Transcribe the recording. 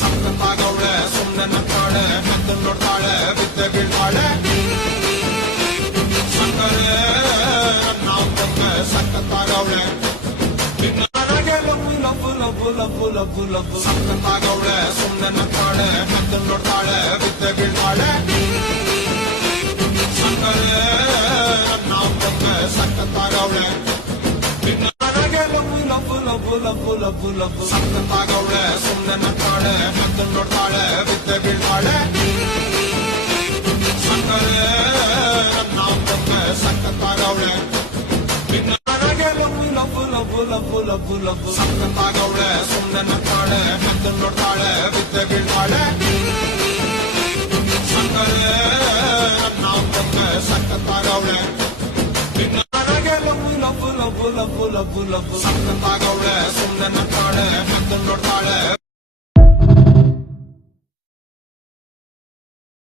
ಸಕ್ಕತ್ತಾಗವಳೆ ಸುಮ್ಮನೆ ನಕ್ಕಾಳೆ ಮೆದ್ದು ನೋಡ್ತಾಳೆ ಬಿದ್ದೆ ಬೀಳ್ತಾಳೆ ಸಕ್ಕರೆ ನಾವು ಕೊಮ್ಮೆ ಸಕ್ಕತ್ತಾಗವಳೆ ಸಕ್ಕತ್ತಾಗವಳೆ ಸುಮ್ಮನೆ ನಕ್ಕಾಳೆ ಮೆದ್ದು ನೋಡ್ತಾಳೆ ಬಿದ್ದೆ ಬೀಳ್ತಾಳೆ ಸಕ್ಕರೆ ನಾವು ಕೊಮ್ಮೆ ಸಕ್ಕತ್ತಾಗವಳೆ ಸಕ್ಕತ್ತಾಗವಳೆ ಸುಮ್ಮನೆ ನಕ್ಕಾಳೆ ಮೆದ್ದು ನೋಡ್ತಾಳೆ ಬಿದ್ದೆ ಬೀಳ್ತಾಳೆ ಸಕ್ಕರೆ ನಾವು ಕೊಮ್ಮೆ ಸಕ್ಕತ್ತಾಗವಳೆ ಸಕ್ಕತ್ತಾಗವಳೆ ಸುಮ್ಮನೆ ನಕ್ಕಾಳೆ ಮೆದ್ದು ನೋಡ್ತಾಳೆ ಬಿದ್ದೆ ಬೀಳ್ತಾಳೆ ಸಕ್ಕರೆ ನಾವು ಕೊಮ್ಮೆ ಸಕ್ಕತ್ತಾಗವಳೆ ಸಕ್ಕತ್ತಾಗವಳೆ ಸುಮ್ಮನೆ ನಕ್ಕಾಳೆ ಮೆದ್ದು ನೋಡ್ತಾಳೆ